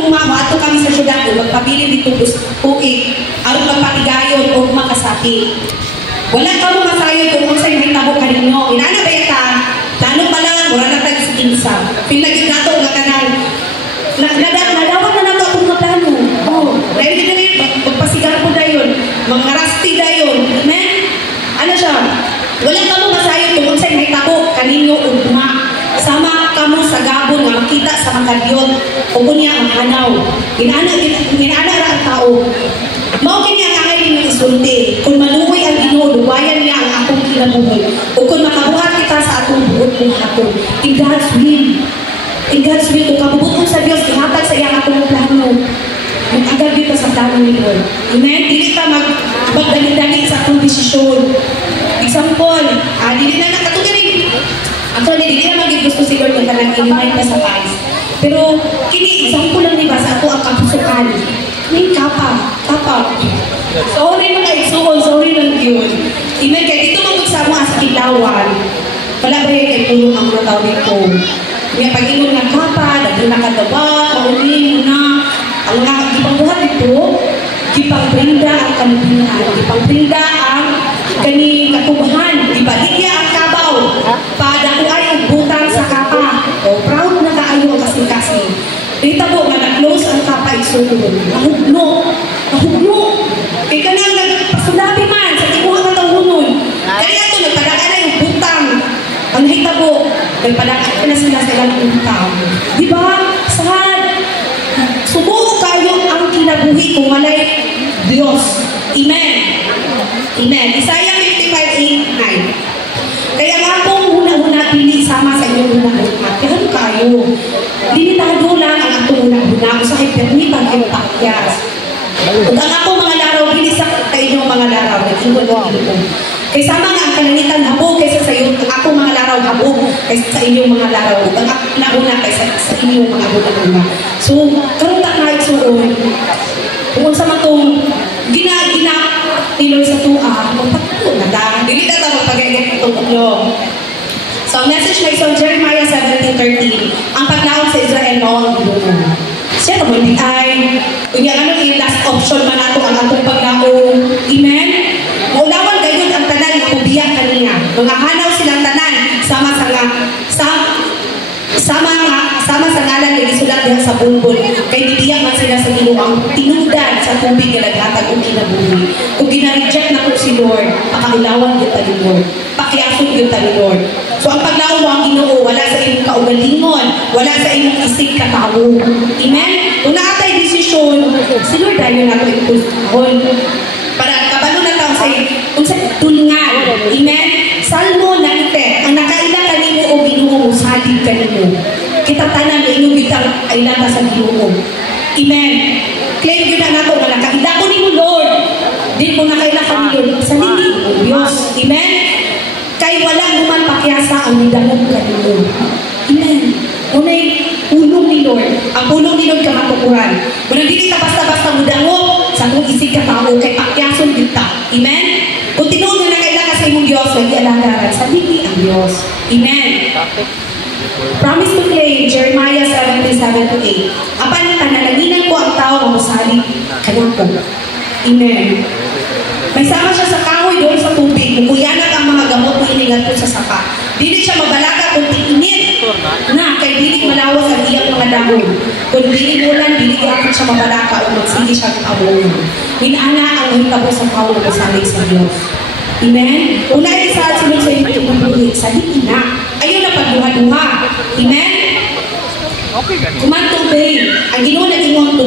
ugma, maato kami sa syudad, magpabili dito uig, aron magpatigayon o makasaki. Wala ka mo masayon kung unsay may tabo kaninyo. Inana ba yata? Plano pa lang, wala na tayo sa kinsa. Pinaginato nga kanal. Nadawag na nato itong mga plano. Dahil din rin, magpasigar po dayon. Mga rasti dayon. Amen? Ano siya? Wala ka mo masayon kung unsay may tabo kaninyo ugma. Sama ka mo sa gabon nga makita sa makadyot. O kunya ang hanaw. Inana ra ang tao. Mao kini ang angay ng isulti. Kung maluoy ang Ginoo, duwayan niya ang akong kinabuhi. O kung makabuhat kita sa atong buot ng hapon. In God's will. In God's will, kung kabubuton sa Diyos, ihatag sa iyang atong plano. Mag-agad dito sa plano ni Lord. Amen? Dili ka magdali-dali sa atong desisyon. Example, dili na nakatugarin. Actually, dili na mag-gusto si Lord yung kanang inimay pa sa pais. Pero, kini, example lang diba sa ato ang kapusukan. May kapa. Sorry mga igsuon, sorry lang yun. Amen, kaya dito magsama sa ilawan. Wala ba yung kay pulong ang mga tao dito? May pag-ingon nga kapa, dahil nakadaba, kaunin na. Ang mga ipangbuhat dito, ipangprinda ang kalubinan, ipangprinda ang kaning katubahan, ibaligya ang kabaw, padakuay ang butang sa kapa. O, proud na kaayo ang kasing-kasing. Dito po, na-close ang kapa isulod. Nahugno. Kaya ka nang nagpasulabi man sa tibuang katawunon. Kaya ito, nagpadaka na yung butang. Ang hitabo, nagpadaka na sila sa ilang butang. Diba? Saan? Subuko kayo ang kinabuhi kung walay Diyos. Amen. Amen. Isaiah 55:8-9. Kaya nga akong huna-huna pili sama sa inyong huna-huna. Kaya kayo. Limitado lang ang atong huna-huna. Usahay permi pag-impakyas. Kung ang ako mga laraw, bilisak sa inyong mga laraw. Nag-ingon mo ito. Kaya sama nga ang kalangitan habo kaysa sa iyo. Ang ako mga laraw habo kaysa sa inyong mga laraw. Ang ako nauna kaysa sa inyong mga huna-huna. So, karutak na isuon. Kung sa matong gina-tilon sa tuwa, magpatulo na dahil. Dili na ito magpagayag itong ulo. So, message may son Jeremiah 17:13. Ang paglaon sa Israel mo ang Ginoo. Siya naman di ay, kunya ano yung last option man nato ang atong paglaon. Amen? Maulawan gayon ang tanan ng ubiyak kaniya. Mga hanaw silang tanan, sama sa ngalan ng isulat diha sa bulbul. Kay bibiyak man sila sa Ginoo ang tinungdan sa tubig nga naghatag og kinabuhi. Kung gina-reject na ko si Lord, pakaulawan gyud ta ni Lord. Pakiason gyud ta ni Lord. So ang paglaom mo ang Ginoo wala sa imong kaugalingon, wala sa imong isig katawo. Amen? Kung naatay desisyon, si Lord dayon nato ipulsahon. Para kabalo na taon sa tulngan. Amen? Salmo 90. Ang nakaila kanimo o Ginoo salig kanimo. Kita tanan inyong gitang kailata sa Ginoo. Amen? Claim yun na nato na nakaila ko nimo Lord. Di mo nakaila ka ni Lord. Saligi o Diyos. Amen? Kay walang human pakyasa ang nidamog kanimo. Amen? Unay pulong ni Lord. Ang pulong ni Lord kamatukuran. Kung hindi ka basta-basta mudangog sa mong isig ka tao kay pakyason kita. Amen? Kung tinuod na nakaila ka sa imong Diyos, lagi alagaran. Saligi ang Diyos. Amen? Promise to claim, Jeremiah 17:7-8. Apan panalaginan ko ang tao na masalig kanako. Amen. May sama siya sa kahoy doon sa tubig. Mukuyanag ang mga gamot na inigal ko sa sapa. Dili siya mabalaga kung tiinit na kay dili malawas ang iyang mga dahon. Kung dili ulan, dili akit siya mabalaga o magsige siya ng awon. Minana ang hitabo sa kahoy na masalig sa Diyos. Amen? Unay isa at sinong sa inyo ipagbuhi. Salit na. Ayaw na pagbuha-duha. Amen? Kumantong babe. Ang Ginoo na ingon,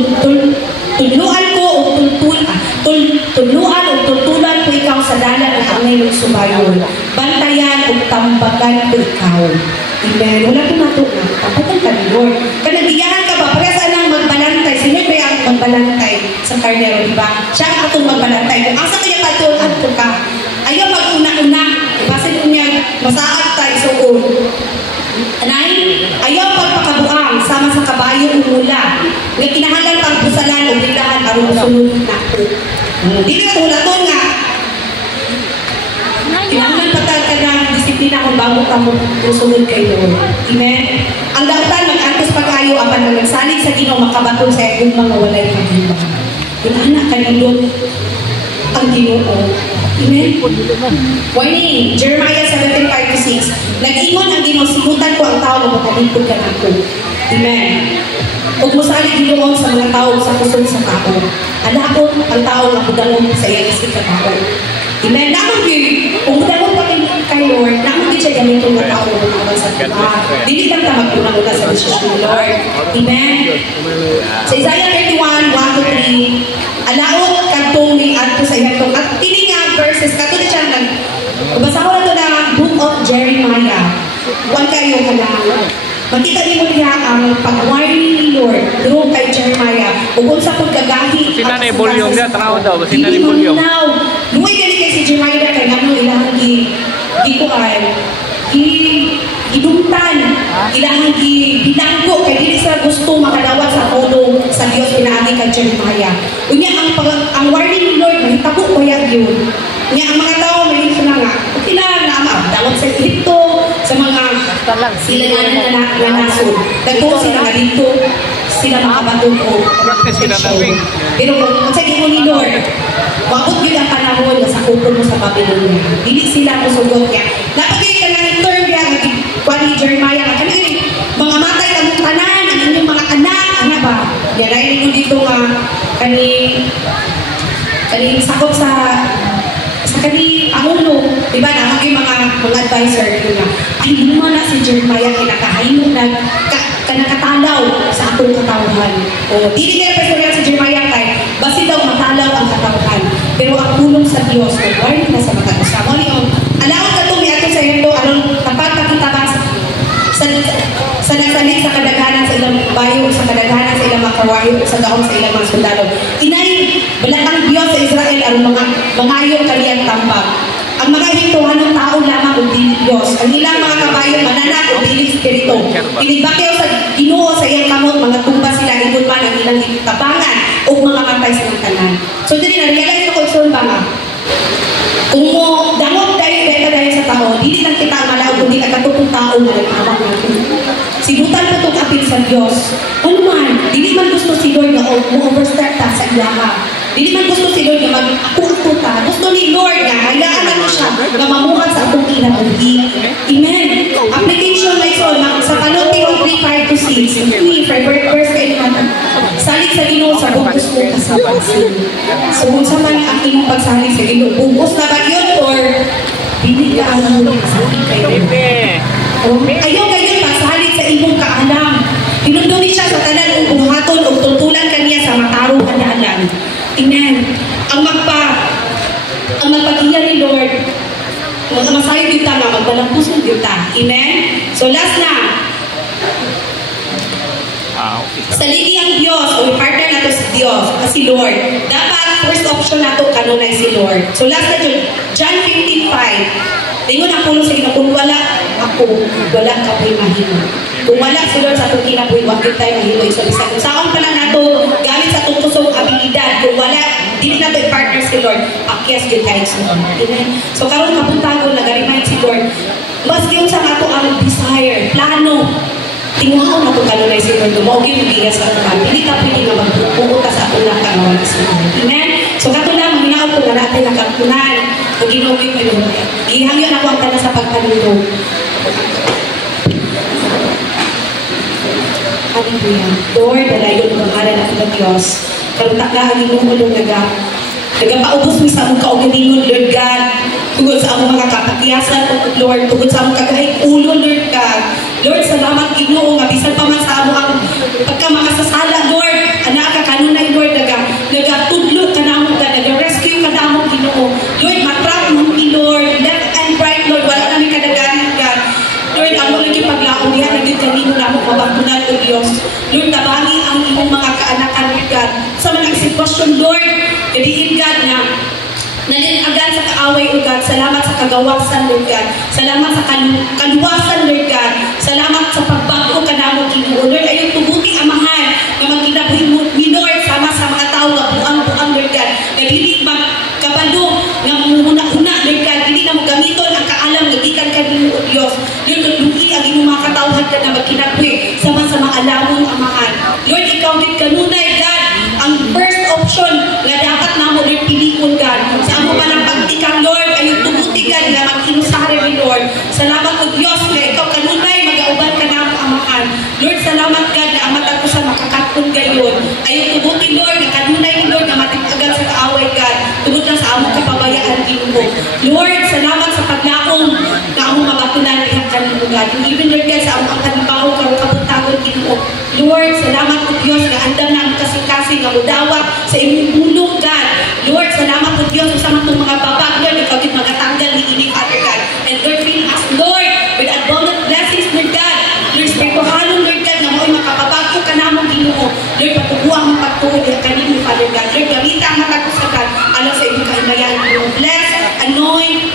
tuluan ko o tuluan o tutulan ko ikaw sa dalan ng angay ng subayon. Bantayan o tambagan ko ikaw. Amen? Wala ko natuwa. Tampatan ka ni Lord. Kanagdiyahan ka ba? Para saan ang magbalantay? Sino ba yung magbalantay sa karnero? Diba? Siya ang atong magbalantay. Kung asa kanya patulan ko ka, ayaw mag-una-una. Basin ko niya, masaad tayo suon. Anay, ayaw pagpakabuang sama sa kabayo umula. Nga kinahalan pagpusalan o biglahan aron sunod na. Di ka tulaton nga. Kinahalan patag ka ng disiplina kung bago ka mo sunod kay Lord. Amen? Ang dautan, mag-antos pag-ayo apan nagsalig sa Ginoo makabaton sa iyong mga walay kahimang. Inana kanindot ang Ginoo. Amen? Warning, Jeremiah 17:5-6. Nag-ingon ang Ginoo, simutan ko ang tao na makalipod ka nako. Amen. Huwag mo salit Ginoo sa mga tao sa kusog sa tao. Alakot ang tao na budalong sa iyang isip ka tao. Amen. Nakon yun, kung budalong pa kay Lord, nakon yun siya gamitong na tao na budalong sa tuwa. Dili lang ta magpunang-una sa desisyon ni Lord. Amen. Sa Isaiah 31:1-3, alaot kadtong ni adto sa iyang at pili nga verses katulad siya basa ko na to na Book of Jeremiah. Huwag kayo kanang makita niyo niya ang pag-warning ni Lord through kay Jeremiah ug unsa pud kagahi sina ni volume niya tanaw daw sina ni volume luoy gali kay si Jeremiah kay ngano ilang gikuan idumtan ilang bilanggo kay dili sa gusto makadawat sa tulong sa Dios pinaagi kay Jeremiah. Unya ang warning ni Lord mahitabo ko yun. Unya ang mga tao may sila nga okay lang na dawat sa Egypto sa mga sila na nasod. Dagko sila nga dito sila makabatong ko. Pero kung sa gimo ni Lord wabot yun ang panahon na sakupon mo sa Babylonia. Dili sila musugot niya. Napagay ka lang term niya kung ni Jeremiah ka kanina mga matay ka mong tanan ang inyong mga anak ano ba? Yan ay mo dito nga kaning sakop sa kani Pangulo, diba na maging mga advisor yun nga ay luma na si Jeremiah kinakahayong kanakatalaw sa atong katawhan. O dili kaya pastorya si Jeremiah kay basi daw matalaw ang katawhan. Pero ang tulong sa Dios ay warning na sa matag sa mo ni alaw ka to mi ato sa iyo anong kapag ba sa nagsalig sa kadaghanan sa ilang bayo, sa kadaghanan sa ilang makawayo, sa daong sa ilang mga sundalo. Inay, balatang Diyos sa Israel ang mga ayong kaniyang tambag. Ang mga hintuhan ng tao lamang o dili Diyos. Ang ilang mga kabayo mananak o dili spirito. Pinibakyaw sa Ginoo sa iyang kamot, mga tumba sila, ikot man ang ilang tabangan o mga matay silang tanan. So, dili na-realize ko concern ba nga? Kung mo, damot dahil sa tao, dili lang kita ang malaw, kundi katutong tao na nagkabang natin. Sibutan po itong apil sa Diyos. Ano man, dili man gusto si Lord na mo-overstep ta sa ilaha. Dili man gusto si Lord na mag-ako ta. Gusto ni Lord na hayaan natin siya na mamuhat sa atong kinabuhi. Amen. Application na ito, sa Panoteo 3:5-6. Verse 8. Salig sa Ginoo sa bugos mo kasabasin. So, kung sa man ang inyong pagsalig sa Ginoo, bugos na ba yun or dili ka alam sabi kayo? Ayaw kayo pagsalig sa imong kaalam. Pinunduni siya sa tanan kung buhaton o tutulan kaniya sa matarong kanaalam. Amen. Ang magpaghiya ni Lord, masayo kita nga, magbalangpuson kita. Amen? So last na, saligi ang Diyos o partner nato si Diyos kasi Lord. Dapat first option nato kanunay si Lord. So last na dyan, John 15:5. Ingon ang pulo sa Ginoo, kung wala ako, wala ka po'y mahimo. Kung wala si Lord sa itong kinabuhi, wag yun tayo mahimo. So bisa kung saan pa lang nato gamit sa itong kusong abilidad, kung wala, dili nato i-partner si Lord, pakyas yun tayo si Lord. Amen? So karoon kapuntago, nag-remind si Lord, mas yun sa nato ang desire, plano, tinguhaw na kung kanunay si Lord, mawag yung bigas sa ato. Hindi ka pwede nga magpupunta sa atong nakanawan si Lord. Amen? So kato lang, maginaw ko na natin nakapunan, ang ginugin ko yun. Ihangyon ako ang tala sa pagpanulog. Hallelujah. Lord, dalayon ng pangalan ako ng Diyos. Karutak na ang inumulong nagapaubos mo sa among kaugalingon, Lord God. Tugod sa among mga kapatiyasan, Lord. Tugod sa among kagahig ulo, Lord God. Lord, salamat Ginoo nga bisan pa man sa among ang pagkamakasasala, Lord. Anak ka kanunay, Lord, nagatudlo ka na mo ka, nag-rescue ka na mo, Ginoo. Lord, matrap mo ni Lord, left and right, Lord, wala namin kadaganan, God. Lord, ang lagi paglaong diha, naging kanino na mo mabagunan, O Diyos. Lord, tabangi ang imong mga kaanakan, God. Sa mga sitwasyon, Lord, kadiin, God, na nalinagan sa kaaway, O God. Salamat sa kagawasan, Lord God. Salamat sa kaluwasan, Lord God. Salamat sa pagbago ka na mo, Ginoo. Lord, ayun tubuti amahan na magkinabuhin mo, Lord, sama sa mga tao na buang-buang, Lord God. Na dili magkabalo, na huna-huna, Lord God. Dili na mo gamiton ang kaalam na gikan ka, Ginoo, Diyos. Lord, nagluhi ang inyong mga katawhan ka na magkinabuhi sama sa mga alamong amahan. Lord, ikaw gid kanunay, God, ang first option nga dapat namo Lord pilikon, God. Sa amo man ang pagtikang, Lord, ayon tumuti, God, nga mag-inusare ni Lord. Salamat o Diyos nga ikaw kanunay magauban ka namo amahan. Lord, salamat, God, na ang mata ko sa makakatun gayon. Ayon tumuti, Lord, nga kanunay ni Lord nga matitagan sa kaaway, God. Tungod lang sa amo kapabayaan Ginoo. Lord, salamat sa paglaom nga amo mabatunan diha kanimo, God. And even Lord God, sa among pagtrabaho karon kabutagon Ginoo. Lord, salamat po Diyos nga andam na ang kasing-kasing nga mudawat sa imong pulong, God. Lord, salamat po Diyos sa mga mga babag, Lord, ikaw gid magatanggal ni ini, Father God. And Lord, fill us, Lord, with abundant blessings, Lord God. Lord, spirituhalon, Lord God, nga mo'y makapabago ka namong Ginoo. Lord, patubuang ang pagtuod diha kanimo, Father God. Lord, gamita ang mata ko sa God alang sa imong kaibayan. Bless, anoint,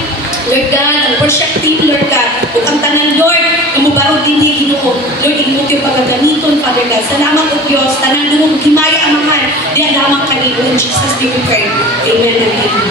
Lord God, ang worship team, Lord God, ug ang tanan, Lord, nga mubarog dinhi Ginoo. Lord, imong yung pagagamiton, Father God. Salamat o Diyos, tanan mo himaya amahan, diya lamang kanino. In Jesus' name we pray. Amen and amen.